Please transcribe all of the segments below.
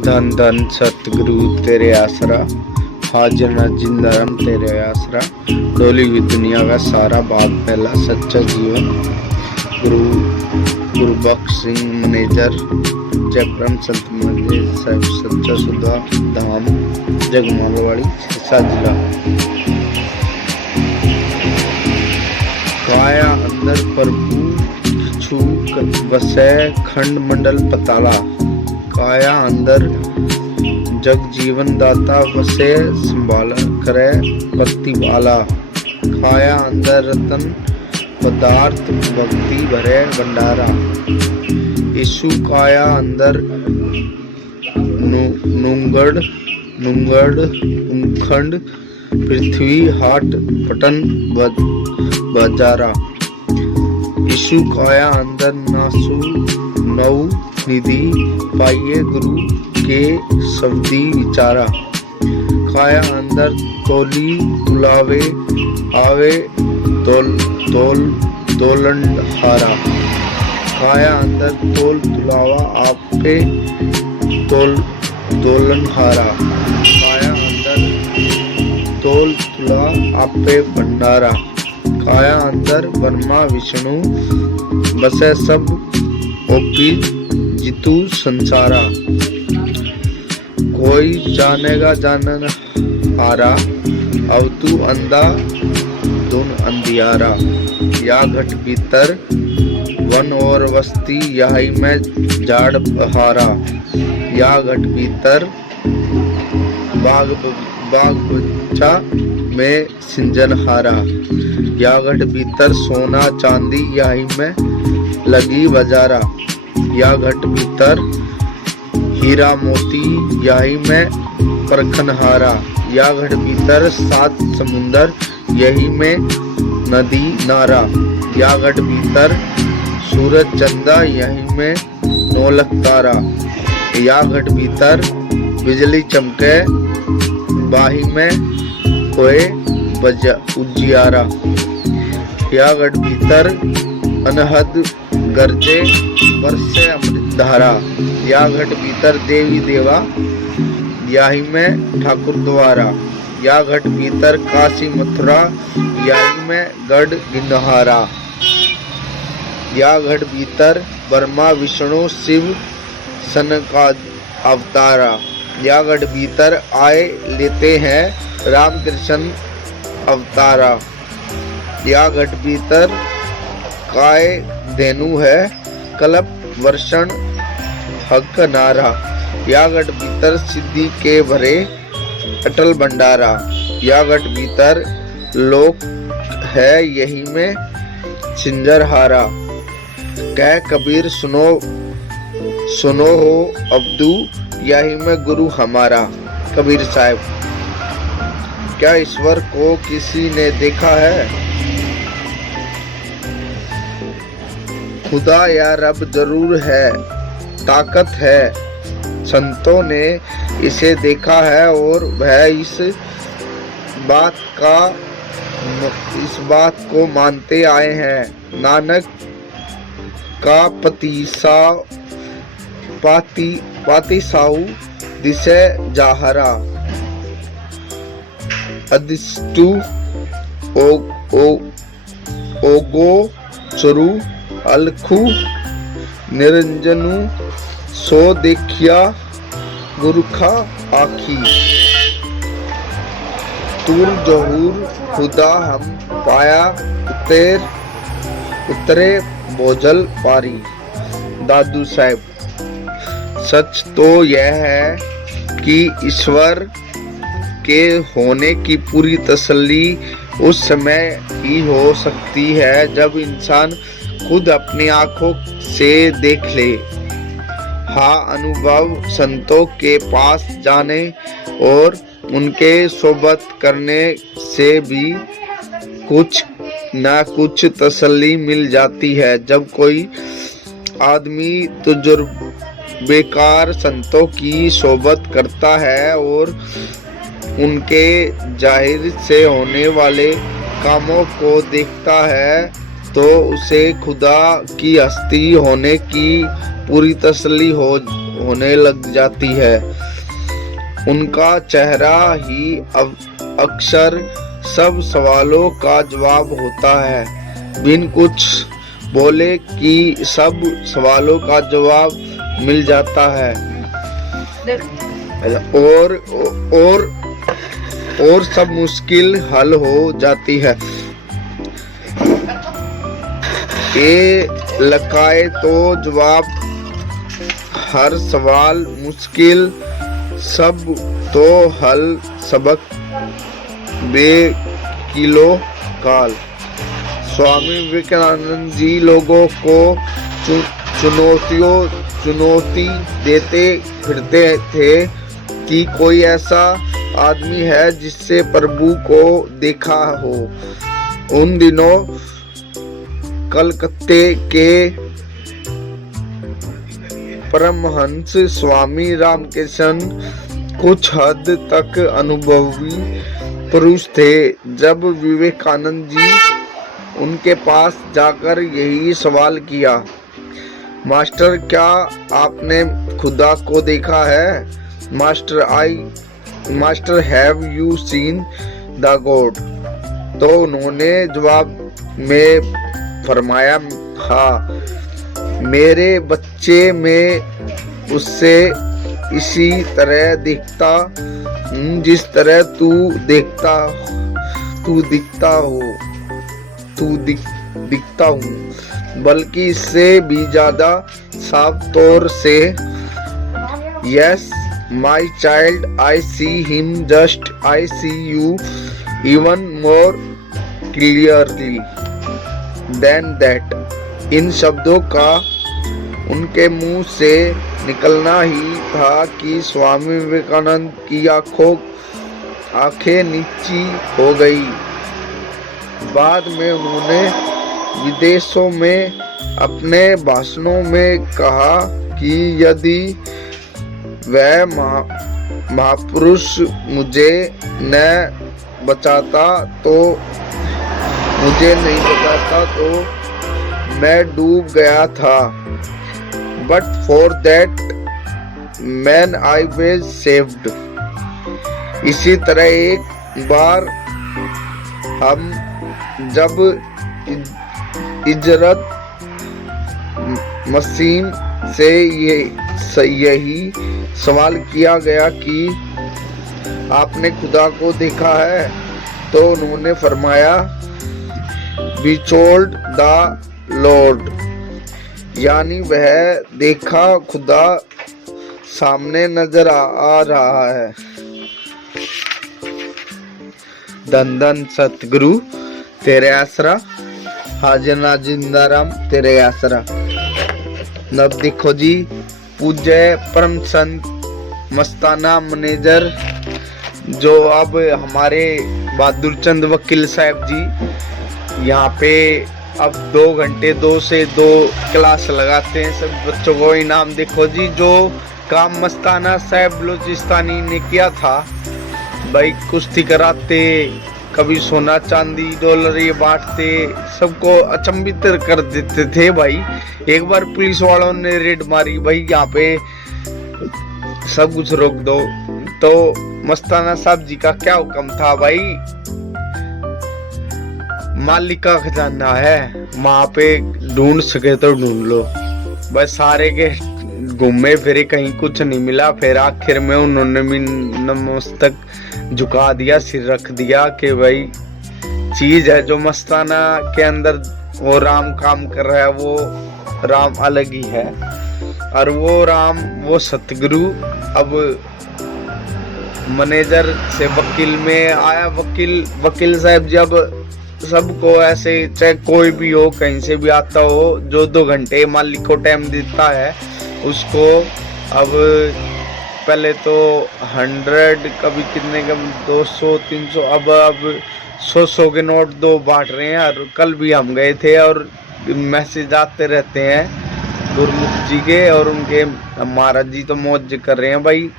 धन धन सतगुरु तेरे आसरा, हाजिर नाजिर धर्म तेरे आसरा, डोली हुई दुनिया का सारा बाप पहला सच्चा जीवन। गुरु बख्श सिंह मैनेजर, जय परम संत मंदिर साहिब सच्चा सुधा धाम, जगमालवाड़ी, सिरसा जिला। काया अंदर प्रभु छू बसै खंड मंडल पताला, काया अंदर जग जीवन दाता वसे संभाला करे भक्ति वाला, काया अंदर रतन पदार्थ भक्ति भरे भंडारा। यीशु काया अंदर नुंगड़ उखंड पृथ्वी हाट पटन बजारा। यीशु काया अंदर नासु नौ निधि पाइये गुरु के शब्दी विचारा, काया अंदर तोली तुलावे आवे तोलन हारा, काया अंदर तोल तुलावा आपे तोलन हारा, काया अंदर तोल तुला आपे भंडारा। काया अंदर ब्रह्मा विष्णु बसे सब ओपी जितु संसारा, कोई जानेगा जानन हारा, अब तू अंधा धुन अंधियारा। या घट भीतर वन और वस्ती यही में झाड़ बहारा, या घट भीतर बाग बच्चा में सिंजन हारा, या घट भीतर सोना चांदी यही में लगी बाजारा, या घट भीतर हीरा मोती यही में परखन हारा, या घट भीतर 7 समुंदर यही में नदी नारा, या घट भीतर सूरज चंदा यही में नौलख तारा, या घट भीतर बिजली चमके बाही में कोई उजियारा, या घट भीतर अनहद गरजे बरसे अमृत धारा, या घट भीतर देवी देवा यही में ठाकुर द्वारा, या घट भीतर काशी मथुरा यही में गढ़ गिन्हारा, या घट भीतर ब्रह्मा विष्णु शिव सनका अवतारा, या घट भीतर आए लेते हैं राम कृष्ण अवतारा, या घट भीतर काय धेनु है कल्प वर्षण हक नारा, या घट भीतर सिद्धि के भरे अटल भंडारा, या घट भीतर लोक है यही में सिंजर हारा। कह कबीर सुनो सुनो हो अब्दू यही में गुरु हमारा। कबीर साहब, क्या ईश्वर को किसी ने देखा है? खुदा या रब जरूर है, ताकत है, संतों ने इसे देखा है और वह इस बात को मानते आए हैं। नानक का पाती साऊ दिसे जाहरा, अधिष्टु ओगो चरु अलखु निरंजनु सो देखिया गुरुखा आखी। तूर जहूर खुदा हम पाया उतरे बोझल पारी। दादू साहब, सच तो यह है कि ईश्वर के होने की पूरी तसल्ली उस समय ही हो सकती है जब इंसान खुद अपनी आंखों से देख ले। हाँ, अनुभव संतों के पास जाने और उनके सोबत करने से भी कुछ ना कुछ तसल्ली मिल जाती है। जब कोई आदमी तजुर्बेकार संतों की सोबत करता है और उनके जाहिर से होने वाले कामों को देखता है तो उसे खुदा की हस्ती होने की पूरी तसल्ली होने लग जाती है। उनका चेहरा ही अक्सर सब सवालों का जवाब होता है। बिन कुछ बोले कि सब सवालों का जवाब मिल जाता है और सब मुश्किल हल हो जाती है। ये लकाए तो जवाब हर सवाल मुश्किल, सब तो हल सबक बेकिलो काल। स्वामी विवेकानंद जी लोगों को चुनौती देते फिरते थे कि कोई ऐसा आदमी है जिससे प्रभु को देखा हो। उन दिनों कलकत्ते के परमहंस स्वामी रामकृष्ण कुछ हद तक अनुभवी पुरुष थे। जब विवेकानंद जी उनके पास जाकर यही सवाल किया, मास्टर क्या आपने खुदा को देखा है? Master have you seen the God? तो उन्होंने जवाब में फरमाया, हाँ, मेरे बच्चे में उससे इसी तरह दिखता जिस तरह तू दिखता हूँ, बल्कि इससे भी ज्यादा साफ तौर से। Yes my child, I see him just I see you, even more clearly than that. इन शब्दों का उनके मुंह से निकलना ही था कि स्वामी विवेकानंद की आंखें नीची हो गई। बाद में उन्होंने विदेशों में अपने भाषणों में कहा कि यदि वह महापुरुष मुझे नहीं बचाता तो मैं डूब गया था। But for that man I was saved. इसी तरह एक बार हम जब इजरत मसीम से यही सवाल किया गया कि आपने खुदा को देखा है, तो उन्होंने फरमाया, बीचोल्ड द लॉर्ड, यानी वह देखा, खुदा सामने नजर आ रहा है। धन धन सतगुरु तेरे आसरा, हाजिर नाजिंदा राम तेरे आसरा। अब देखो जी, पूज्य परम संत मस्ताना मैनेजर जो अब हमारे बहादुर चंद वकील साहब जी यहाँ पे अब 2 घंटे 2 से 2 क्लास लगाते हैं सब बच्चों को। इनाम देखो जी, जो काम मस्ताना साहब बलूचिस्तानी ने किया था भाई, कुश्ती कराते, कभी सोना चांदी डॉलर ये बांटते, सबको अचंभित कर देते थे भाई। एक बार पुलिस वालों ने रेड मारी भाई, यहाँ पे सब कुछ रोक दो, तो मस्ताना साहब जी का क्या हुक्म था भाई, मालिक का खजाना है, वहां पे ढूंढ सके तो ढूंढ लो। बस सारे के घूमे फिरे, कहीं कुछ नहीं मिला। फिर आखिर में उन्होंने भी नतमस्तक झुका दिया, सिर रख दिया कि भाई चीज है जो मस्ताना के अंदर वो राम काम कर रहा है, वो राम अलग ही है। और वो राम, वो सतगुरु अब मैनेजर से वकील में आया। वकील साहब जब सबको ऐसे, चाहे कोई भी हो, कहीं से भी आता हो, जो 2 घंटे मालिक को टाइम देता है उसको, अब पहले तो 100, कभी कितने कम 200 300, अब 100 के नोट 2 बांट रहे हैं। और कल भी हम गए थे और मैसेज आते रहते हैं गुरमुख जी के, और उनके महाराज जी तो मौज कर रहे हैं भाई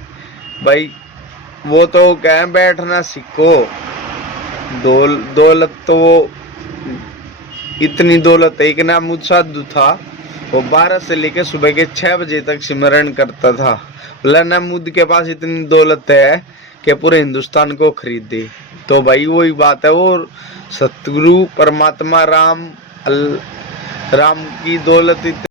वो तो कहें बैठना सीखो। दौलत तो वो इतनी दौलत है कि ना मुझ साधु था वो 12 से लेकर सुबह के 6 बजे तक सिमरन करता था। बोला नमूद के पास इतनी दौलत है कि पूरे हिंदुस्तान को खरीद दे। तो भाई वही बात है, वो सतगुरु परमात्मा राम की दौलत